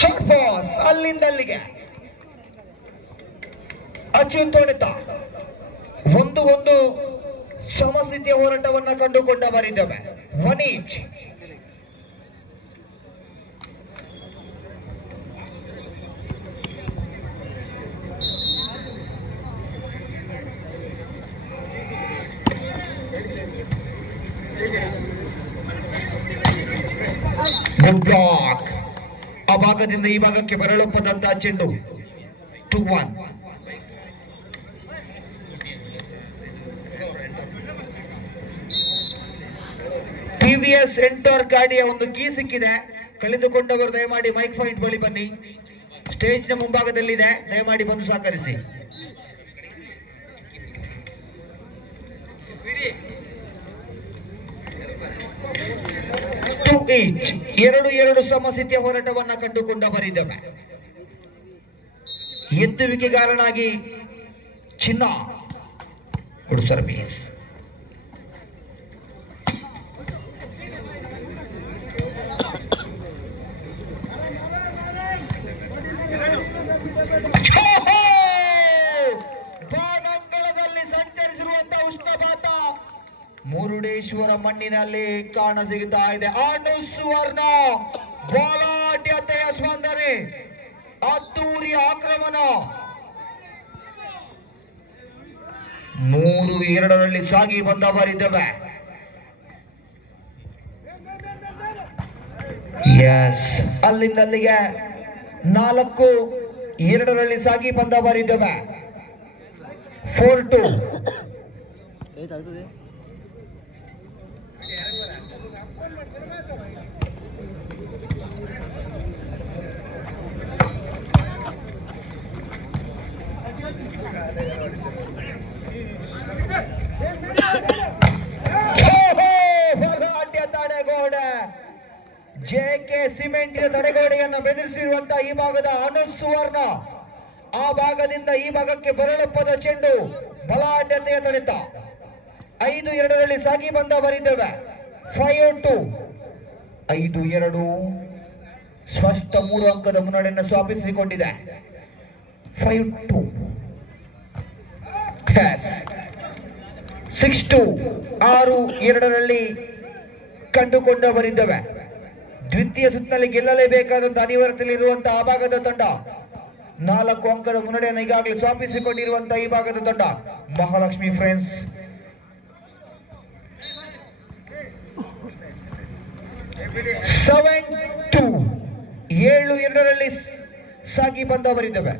Short pass ಅಲ್ಲಿಂದ ಅಲ್ಲಿಗೆ ಅಚ್ಯುತ್ ಹೊಡೆತ. ಒಂದು ಸಮಸ್ಥಿತಿಯ ಹೋರಾಟವನ್ನ ಕಂಡುಕೊಂಡ ಬರಿದ್ದೇವೆ. 1 each. Good block. ಆ ಭಾಗದಿಂದ ಈ ಭಾಗಕ್ಕೆ ಬರಲೊಪ್ಪದಂತಹ ಚೆಂಡು. 2-1. ಟಿವಿಎಸ್ ಎಂಟೋರ್ ಗಾಡಿಯ ಒಂದು ಕೀ ಸಿಕ್ಕಿದೆ. ಕಳೆದುಕೊಂಡವರು ದಯಮಾಡಿ ಮೈಕ್ ಪಾಯಿಂಟ್ ಬಳಿ ಬನ್ನಿ. ಸ್ಟೇಜ್ ನ ಮುಂಭಾಗದಲ್ಲಿದೆ, ದಯಮಾಡಿ ಬಂದು ಸಹಕರಿಸಿ. ಎರಡು ಸಮಸ್ಥಿತಿಯ ಹೋರಾಟವನ್ನ ಕಂಡುಕೊಂಡ ಬರಿದ್ದೇವೆ. ಎತ್ತುವಿಕೆಗಾರನಾಗಿ ಚಿನ್ನ ಗುಡ್ ಸರ್ವೀಸ್. ಬಾನಂಗಳದಲ್ಲಿ ಸಂಚರಿಸಿರುವಂತಹ ಉಷ್ಣಪಾತ ಮುರುಡೇಶ್ವರ ಮಣ್ಣಿನಲ್ಲಿ ಕಾಣ ಸಿಗುತ್ತಾ ಇದೆ. ಅನು ಸುವರ್ಣ ಬಲಾಢ್ಯತೆಯ ಸ್ಪಂದನೆ, ಅದ್ದೂರಿ ಆಕ್ರಮಣ. 3-2 ಸಾಗಿ ಬಂದ ಬರಿದ್ದೇವೆ. ಎಸ್, ಅಲ್ಲಿಂದ ಅಲ್ಲಿಗೆ 4-2 ಸಾಗಿ ಬಂದ ಬರಿದ್ದೇವೆ. 4-2. ತಡೆಗೋಡೆ ಜೆಕೆ ಸಿಮೆಂಟ್ ತಡೆಗೋಡೆಯನ್ನು ಬೆದರಿಸಿರುವಂತಹ ಈ ಭಾಗದ ಅನು ಸುವರ್ಣ. ಆ ಭಾಗದಿಂದ ಈ ಭಾಗಕ್ಕೆ ಬರಲೊಪ್ಪದ ಚೆಂಡು, ಬಲಾಢ್ಯತೆಯ ತಡೆತ. 5-2 ಸಾಗಿ ಬಂದ ಬರಿದ್ದೇವೆ. 5-2. 5-2 ಸ್ಪಷ್ಟ 3 ಅಂಕದ ಮುನ್ನಡೆಯನ್ನು ಸ್ಥಾಪಿಸಿಕೊಂಡಿದೆ. 5-2. 6-2. 6-2 ಕಂಡುಕೊಂಡ ಬರಿದ್ದೇವೆ. ದ್ವಿತೀಯ ಸುತ್ತಿನಲ್ಲಿ ಗೆಲ್ಲಲೇಬೇಕಾದಂತಹ ಅನಿವಾರ್ಯತೆಯಲ್ಲಿರುವಂತಹ ಆ ಭಾಗದ ತಂಡ 4 ಅಂಕದ ಮುನ್ನಡೆಯನ್ನು ಈಗಾಗಲೇ ಸ್ಥಾಪಿಸಿಕೊಂಡಿರುವಂತಹ ಈ ಭಾಗದ ತಂಡ ಮಹಾಲಕ್ಷ್ಮಿ ಫ್ರೆಂಡ್ಸ್. 7-2. 7-2 ಸಾಗಿ ಬಂದ ಬರಿದ್ದೇವೆ.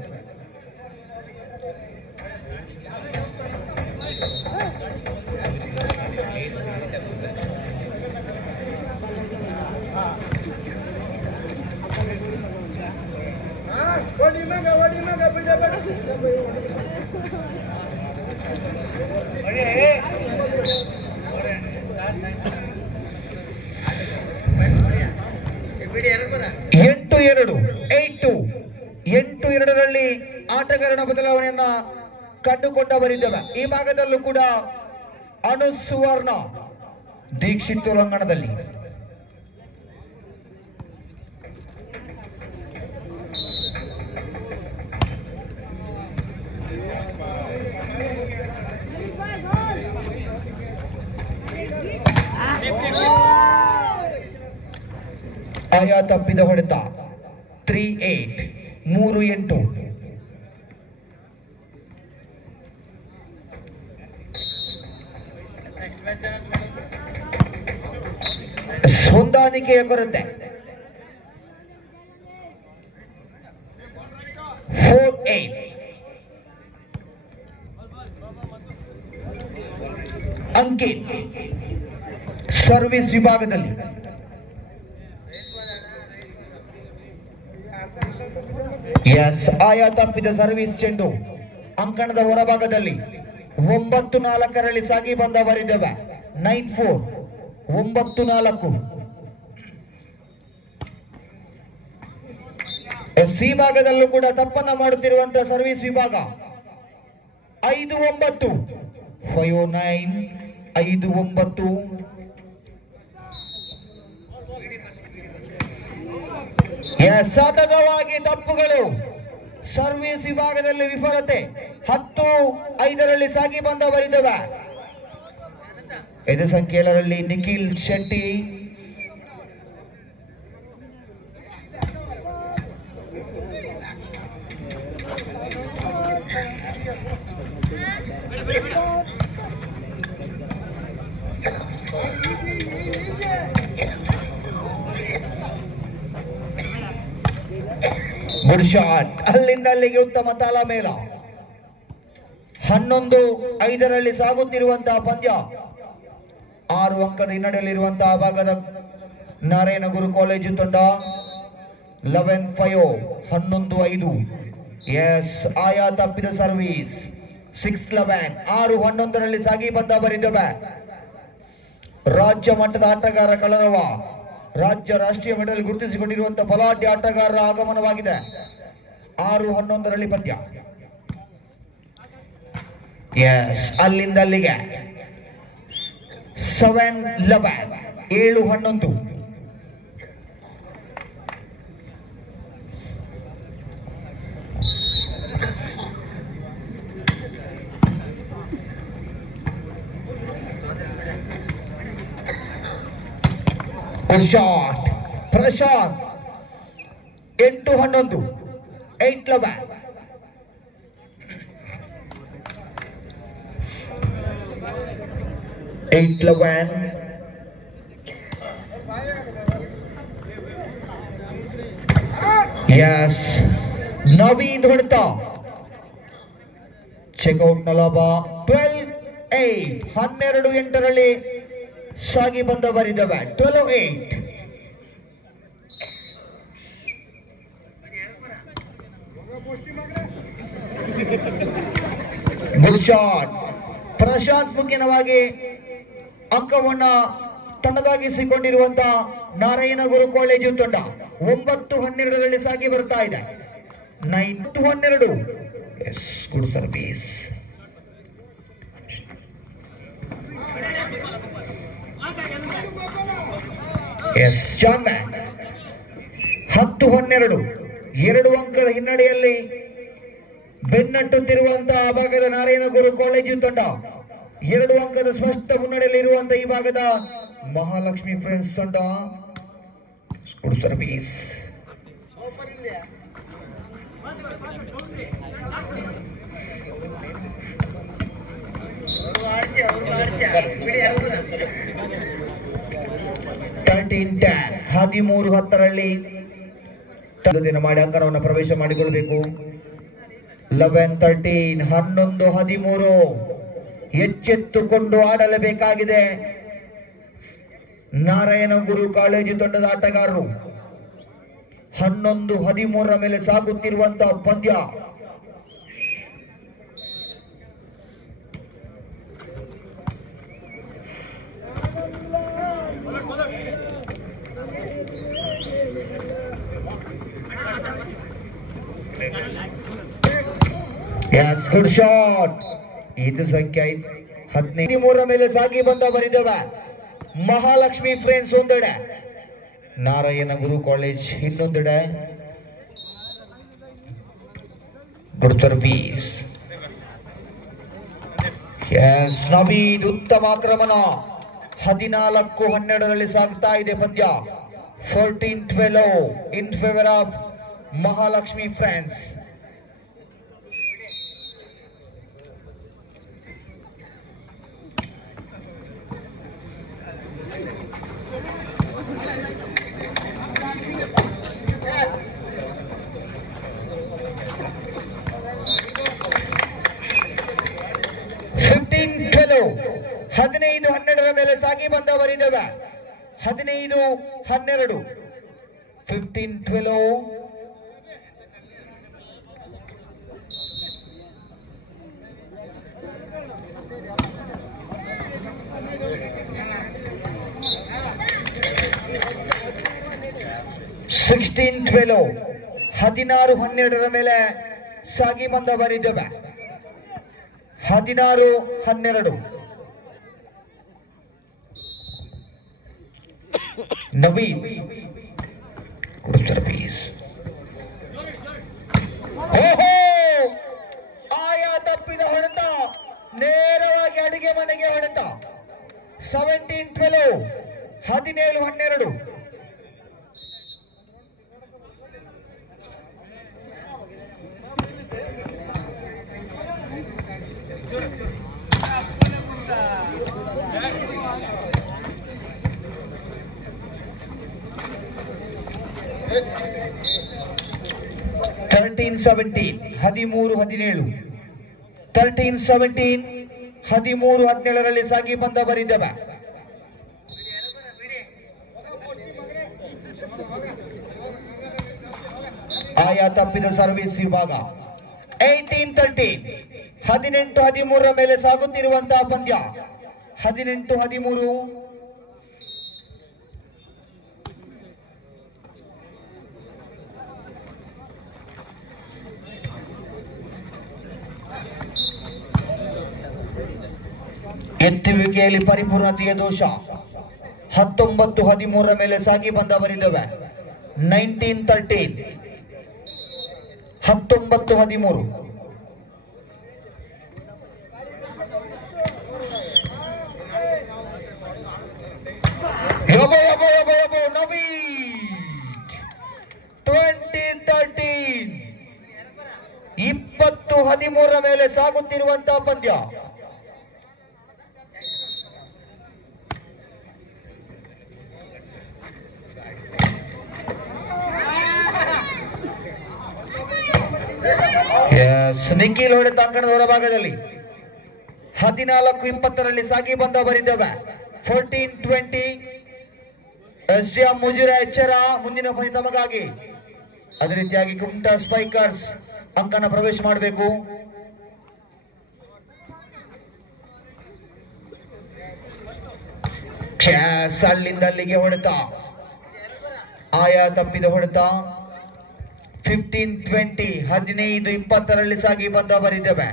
ಆಟಗಾರನ ಬದಲಾವಣೆಯನ್ನ ಕಂಡುಕೊಂಡ ಬರಿದ್ದೇವೆ. ಈ ಭಾಗದಲ್ಲೂ ಕೂಡ ಅನು ಸುವರ್ಣ ದೀಕ್ಷಿತ್ ಒಳಾಂಗಣದಲ್ಲಿ. ಆಯಾ ತಪ್ಪಿದ ಹೊಡೆತ. 3-8. 3-8. ಹೊಂದಾಣಿಕೆಯ ಕೊರತೆ. 4-8. ಅಂಕಿತ್ ಸರ್ವಿಸ್ ವಿಭಾಗದಲ್ಲಿ. ಎಸ್, ಆಯಾ ತಪ್ಪಿದ ಸರ್ವಿಸ್ ಚೆಂಡು ಅಂಕಣದ ಹೊರಭಾಗದಲ್ಲಿ. 9-4 ಸಾಗಿ ಬಂದ ಬರಿದ್ದೇವೆ. 9-4. 9-4. ಸಿ ಭಾಗದಲ್ಲೂ ಕೂಡ ತಪ್ಪನ್ನ ಮಾಡುತ್ತಿರುವಂತಹ ಸರ್ವಿಸ್ ವಿಭಾಗ. 5-9. 5-9. 5-9. ಸತತವಾಗಿ ತಪ್ಪುಗಳು, ಸರ್ವಿಸ್ ವಿಭಾಗದಲ್ಲಿ ವಿಫಲತೆ. 10-5ರಲ್ಲಿ ಸಾಗಿ ಬಂದವರಿದ್ದವ. 5 ಸಂಖ್ಯೆ 7ರಲ್ಲಿ ನಿಖಿಲ್ ಶೆಟ್ಟಿ. ಗುಡ್ ಶಾಟ್, ಅಲ್ಲಿಂದ ಅಲ್ಲಿಗೆ ಉತ್ತಮ ತಾಳಮೇಳ. 11-5ರಲ್ಲಿ ಸಾಗುತ್ತಿರುವಂತಹ ಪಂದ್ಯ. 6 ಅಂಕದ ಹಿನ್ನಡೆಯಲ್ಲಿರುವಂತಹ ಭಾಗದ ನಾರಾಯಣಗುರು ಕಾಲೇಜು ತಂಡ 11-5 11-5. ಆಯಾ ತಪ್ಪಿದ ಸರ್ವಿಸ್ 6-11. 6-11ರಲ್ಲಿ ಸಾಗಿ ಬಂದವರಿದ್ದವೆ. ರಾಜ್ಯ ಮಟ್ಟದ ಆಟಗಾರ ಕಳರವ, ರಾಜ್ಯ ರಾಷ್ಟ್ರೀಯ ಮಟ್ಟದಲ್ಲಿ ಗುರುತಿಸಿಕೊಂಡಿರುವಂತಹ ಬಲಾಢ್ಯ ಆಟಗಾರರ ಆಗಮನವಾಗಿದೆ. 6-11ರಲ್ಲಿ ಪಂದ್ಯ. ಅಲ್ಲಿಂದ ಅಲ್ಲಿಗೆ 7-11 7-11. Good shot Prashant. 8-11 8-11. ನವೀನ್ ಹೊಡೆತ. ಚೆಕ್ಔಟ್ ನ ಲಾಭ. 12-8 12-8ರಲ್ಲಿ ಸಾಗಿ ಬಂದವರಿದ್ದವೆ. 12-8. Good shot Prashant. ಮುಖ್ಯವಾಗಿ ಅಂಕವನ್ನ ತನ್ನದಾಗಿಸಿಕೊಂಡಿರುವಂತಹ ನಾರಾಯಣಗುರು ಕಾಲೇಜು ತಂಡ 9-12ರಲ್ಲಿ ಸಾಗಿ ಬರ್ತಾ ಇದೆ. 9-12. Good service. John man. 10-12 2 ಅಂಕದ ಹಿನ್ನಡೆಯಲ್ಲಿ ಬೆನ್ನಟ್ಟುತ್ತಿರುವಂತಹ ಭಾಗದ ನಾರಾಯಣಗುರು ಕಾಲೇಜು ತಂಡ 2 ಅಂಕದ ಸ್ಪಷ್ಟ ಮುನ್ನಡೆಯಲ್ಲಿ ಇರುವಂತಹ ಈ ಭಾಗದ ಮಹಾಲಕ್ಷ್ಮಿ ಫ್ರೆಂಡ್ಸ್ ತಂಡ. Good service. (13-10) 13-10ರಲ್ಲಿ ಮಾಡಿ ಅಂಕಣವನ್ನು ಪ್ರವೇಶ ಮಾಡಿಕೊಳ್ಳಬೇಕು. 11-13 11-13 ಎಚ್ಚೆತ್ತುಕೊಂಡು ಆಡಲೇಬೇಕಾಗಿದೆ ನಾರಾಯಣಗುರು ಕಾಲೇಜು ತಂಡದ ಆಟಗಾರರು. 11-13ರ ಮೇಲೆ ಸಾಗುತ್ತಿರುವಂತಹ ಪಂದ್ಯ. Good shot. ಇದು ಸಂಖ್ಯೆ 13ರ ಮೇಲೆ ಸಾಗಿ ಬಂದವರಿದ್ದವೆ. ಮಹಾಲಕ್ಷ್ಮಿ ಫ್ರೆಂಡ್ಸ್ ಒಂದೆಡೆ, ನಾರಾಯಣಗುರು ಕಾಲೇಜ್ ಇನ್ನೊಂದೆಡೆ. Good service. ನವೀದ್ ಉತ್ತಮ ಆಕ್ರಮಣ. 14-12ರಲ್ಲಿ ಸಾಗ್ತಾ ಇದೆ ಪಂದ್ಯ. 14-12 in favour of Mahalakshmi friends. ಹದಿನೈದು 12ರ ಮೇಲೆ ಸಾಗಿ ಬಂದವರಿದ್ದವೆ. 15-12 15-12. (16-12) 16-12ರ ಮೇಲೆ ಸಾಗಿ ಬಂದವರಿದ್ದವೆ. 16-12. ನವೀನ್ rupees. ಓಹೋ, ಆಯಾ ತಪ್ಪಿದ ಹೊಡೆತ, ನೇರವಾಗಿ ಅಡಿಗೆ ಮನೆಗೆ ಹೊಡೆತ. 17-12, 17-12. (13-17), 13-17, 13-17, 13-17ರಲ್ಲಿ ಸಾಗಿ ಬಂದ ಬರಿದ್ದವೆ. ಆಯಾ ತಪ್ಪಿದ ಸರ್ವಿಸ್ ವಿಭಾಗ. 18-13, 18-13 ಮೇಲೆ ಸಾಗುತ್ತಿರುವಂತಹ ಪಂದ್ಯ. 18-13. ಎತ್ತುವಿಕೆಯಲ್ಲಿ ಪರಿಪೂರ್ಣತೆಯ ದೋಷ. 19-13 ಮೇಲೆ ಸಾಗಿ ಬಂದವರಿದ್ದವೆ. 19-13, 19-13. ಯಬೋ ಯಬೋ ಯಬೋ ಯಬೋ ನವೀನ್. 20-13, 20-13 ಮೇಲೆ ಸಾಗುತ್ತಿರುವಂತಹ ಪಂದ್ಯ. ನಿಖಿಲ್ ಹೊಡೆತ ಅಂಕಣದ ಹೊರಭಾಗದಲ್ಲಿ. 14-20ರಲ್ಲಿ ಸಾಗಿ ಬಂದ ಬರಿದ್ದವೆ. 14-20, SDM ಮುಜಿರ ಎಚ್ಚರ, ಮುಂದಿನ ಪಂದ್ಯ ತಮಗಾಗಿ. ಅದೇ ರೀತಿಯಾಗಿ ಕುಮಟಾ ಸ್ಪೈಕರ್ಸ್ ಅಂಕನ ಪ್ರವೇಶ ಮಾಡಬೇಕು. ಅಲ್ಲಿಂದ ಅಲ್ಲಿಗೆ ಹೊಡೆತ, ಆಯಾ ತಪ್ಪಿದ ಹೊಡೆತ. 15-20, 15-20ರಲ್ಲಿ ಸಾಗಿ ಬಂದ ಬರಿದ್ದವೆ.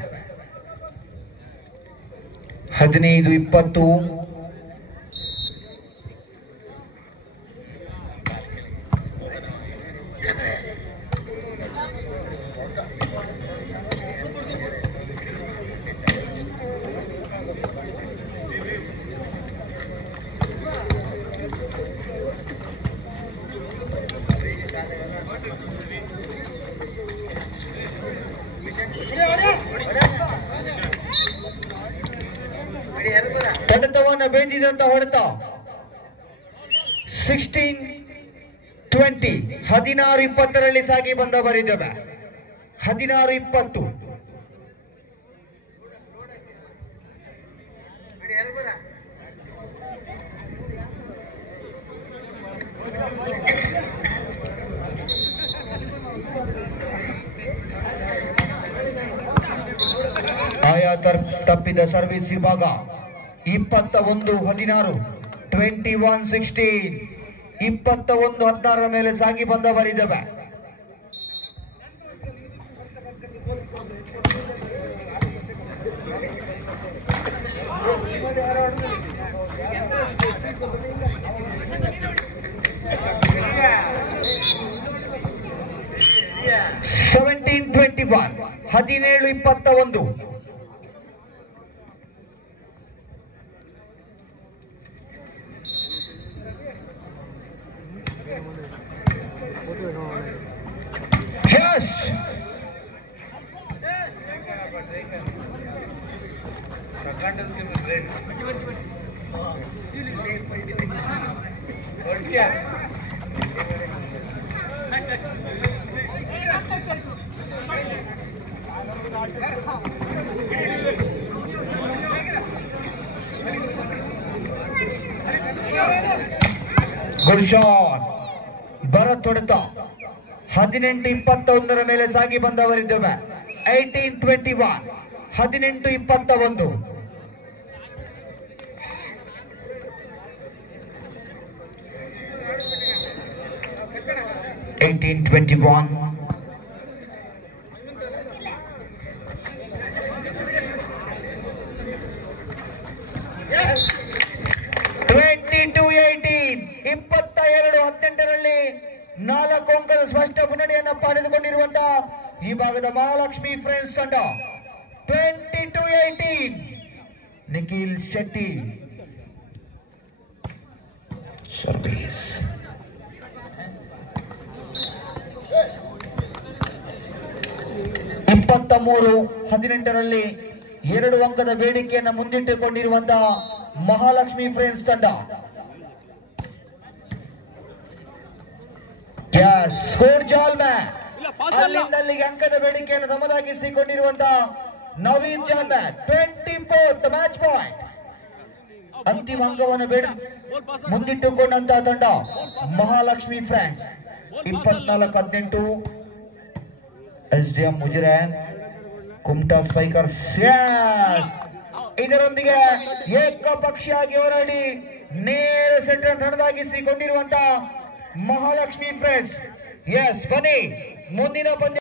15-20. ಕಡತವನ್ನು ಬೇದಿದಂತ ಹೊಡೆತ. 16-20, 16-20ರಲ್ಲಿ ಸಾಗಿ ಬಂದ ಬರಿದ್ದವೆ. 16-20. ಆಯಾ ತಪ್ಪಿದ ಸರ್ವಿಸ್ ವಿಭಾಗ. 21-16, 21-16, 21-16 ಮೇಲೆ ಸಾಗಿ ಬಂದ ಬರಿದ್ದವೆ. (17-21), 17-21. Yes. Good shot. ಭರತ್ ಹೊಡೆತ. 18-21 ಮೇಲೆ ಸಾಗಿ ಬಂದವರಿದ್ದವೆ. 18-21, 18-21. (18-21). 22-18, 22-18ರಲ್ಲಿ 4 ಅಂಕದ ಸ್ಪಷ್ಟ ಮುನ್ನಡೆಯನ್ನು ಪಡೆದುಕೊಂಡಿರುವಂತಹ ಈ ಭಾಗದ ಮಹಾಲಕ್ಷ್ಮಿ ಫ್ರೆಂಡ್ಸ್ ತಂಡ 22-18 ನಿಖಿಲ್ ಶೆಟ್ಟಿ ಸರ್ವಿಸ್. ಇಪ್ಪತ್ತ 18ರಲ್ಲಿ 2 ಅಂಕದ ಬೇಡಿಕೆಯನ್ನು ಮುಂದಿಟ್ಟುಕೊಂಡಿರುವಂತಹ ಮಹಾಲಕ್ಷ್ಮಿ ಫ್ರೆಂಡ್ಸ್ ತಂಡ. ಸ್ಕೋರ್ ಜಾಲ್ಮ್ಯಾನ್ ಅಲ್ಲಿಂದಲ್ಲಿಗೆ ಅಂಕದ ಬೇಡಿಕೆಯನ್ನು ತಮ್ಮದಾಗಿಸಿಕೊಂಡಿರುವಂತಹ ನವೀನ್ ಜಾಲ್ಮ್ಯಾನ್ 24th ಮ್ಯಾಚ್ ಪಾಯಿಂಟ್. ಅಂತಿಮ ಅಂಕವನ್ನು ಮುಂದಿಟ್ಟುಕೊಂಡಂತಹ ತಂಡ Mahalakshmi friends 24-18. SDM ಮುಜುರೆ Kumta spikers ಇದರೊಂದಿಗೆ ಏಕಪಕ್ಷೀಯವಾಗಿ ಹೋರಾಡಿ ನೇರ ಸೆಂಟರ್ ತನ್ನದಾಗಿಸಿಕೊಂಡಿರುವಂತಹ ಮಹಾಲಕ್ಷ್ಮಿ ಫ್ರೆಂಡ್ಸ್. ಬನ್ನಿ ಮುಂದಿನ ಪಂದ್ಯ